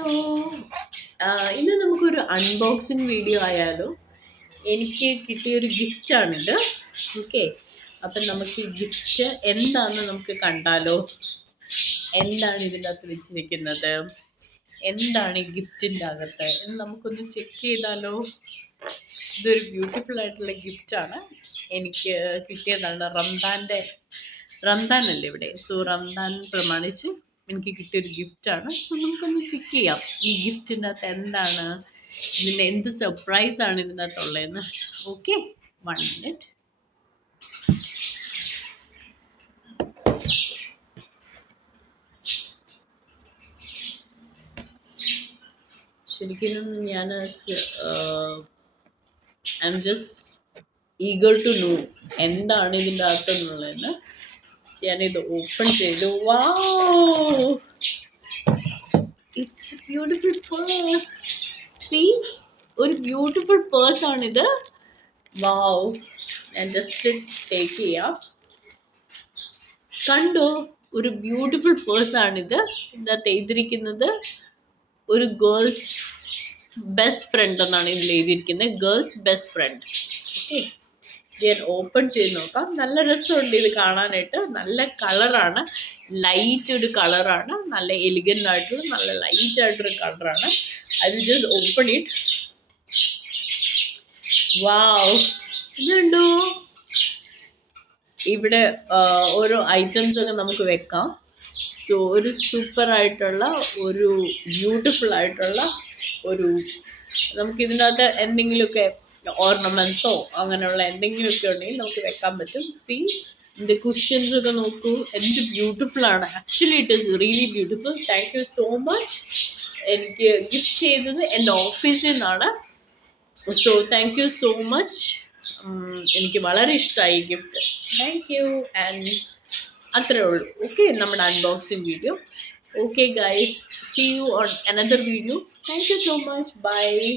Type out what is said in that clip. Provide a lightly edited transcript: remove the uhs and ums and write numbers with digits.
Hello. ഇന്ന് നമുക്കൊരു unboxing video ആയാലോ. എനിക്ക് കിട്ടിയൊരു ഗിഫ്റ്റാണിത്. ഓക്കെ, അപ്പം നമുക്ക് ഈ ഗിഫ്റ്റ് എന്താണെന്ന് നമുക്ക് കണ്ടാലോ. എന്താണ് ഇതിൻ്റെ അകത്ത് വെച്ചിരിക്കുന്നത്, എന്താണ് ഈ ഗിഫ്റ്റിൻ്റെ അകത്ത് എന്ന് നമുക്കൊന്ന് ചെക്ക് ചെയ്താലോ. ഇതൊരു ബ്യൂട്ടിഫുൾ ആയിട്ടുള്ള ഗിഫ്റ്റാണ്. എനിക്ക് കിട്ടിയതാണ് റംദാൻ അല്ലേ ഇവിടെ. സോ റംദാൻ പ്രമാണിച്ച് എനിക്ക് കിട്ടിയൊരു ഗിഫ്റ്റാണ്. സോ നമുക്കൊന്ന് ചെക്ക് ചെയ്യാം ഈ ഗിഫ്റ്റിൻ്റെ അകത്ത് എന്താണ്, ഇതിൻ്റെ എന്ത് സർപ്രൈസാണ് ഇതിനകത്തുള്ളതെന്ന്. Okay, 1 minute. ശരിക്കും ഞാൻ I am just eager to know എന്താണ് ഇതിൻ്റെ അകത്തെന്നുള്ളതെന്ന്. ഞാനിത് ഓപ്പൺ ചെയ്തു. Wow, it's a beautiful purse. See, ഒരു ബ്യൂട്ടിഫുൾ പേഴ്സ് ആണിത്. വാവ്, ഞാൻ ജസ്റ്റ് ടേക്ക് ചെയ്യാം. കണ്ടോ, ഒരു ബ്യൂട്ടിഫുൾ പേഴ്സ് ആണിത്. ഇതിനകത്ത് എഴുതിയിരിക്കുന്നത് ഒരു ഗേൾസ് ബെസ്റ്റ് ഫ്രണ്ട് എന്നാണ് ഇതിൽ എഴുതിയിരിക്കുന്നത്. Girls best friend. ഓക്കെ, ഞാൻ ഓപ്പൺ ചെയ്ത് നോക്കാം. നല്ല രസമുണ്ട് ഇത് കാണാനായിട്ട്. നല്ല കളറാണ്, ലൈറ്റ് ഒരു കളറാണ്. നല്ല എലിഗൻ്റ് ആയിട്ടുള്ള നല്ല ലൈറ്റ് ആയിട്ടൊരു കളറാണ്. I will just open it. Wow, ഇതുണ്ടോ, ഇവിടെ ഓരോ ഐറ്റംസ് ഒക്കെ നമുക്ക് വെക്കാം. സോ ഒരു സൂപ്പർ ആയിട്ടുള്ള ഒരു ബ്യൂട്ടിഫുൾ ആയിട്ടുള്ള ഒരു, നമുക്ക് ഇതിനകത്ത് എന്തെങ്കിലുമൊക്കെ ഓർണമെന്റ്സോ അങ്ങനെയുള്ള എന്തെങ്കിലുമൊക്കെ ഉണ്ടെങ്കിൽ നമുക്ക് വെക്കാൻ പറ്റും. സീ, ഇതിൻ്റെ കുഷ്യൻസ് ഒക്കെ നോക്കൂ, എന്ത് ബ്യൂട്ടിഫുൾ ആണ്. Actually it is really beautiful. Thank you so much. എനിക്ക് ഗിഫ്റ്റ് ചെയ്തത് എൻ്റെ ഓഫീസിൽ നിന്നാണ്. So thank you so much. എനിക്ക് വളരെ ഇഷ്ടമായി ഈ ഗിഫ്റ്റ്. Thank you. ആൻഡ് അത്രേ ഉള്ളൂ. ഓക്കെ, നമ്മുടെ unboxing video. Okay guys, see you on another video. Thank you so much. Bye.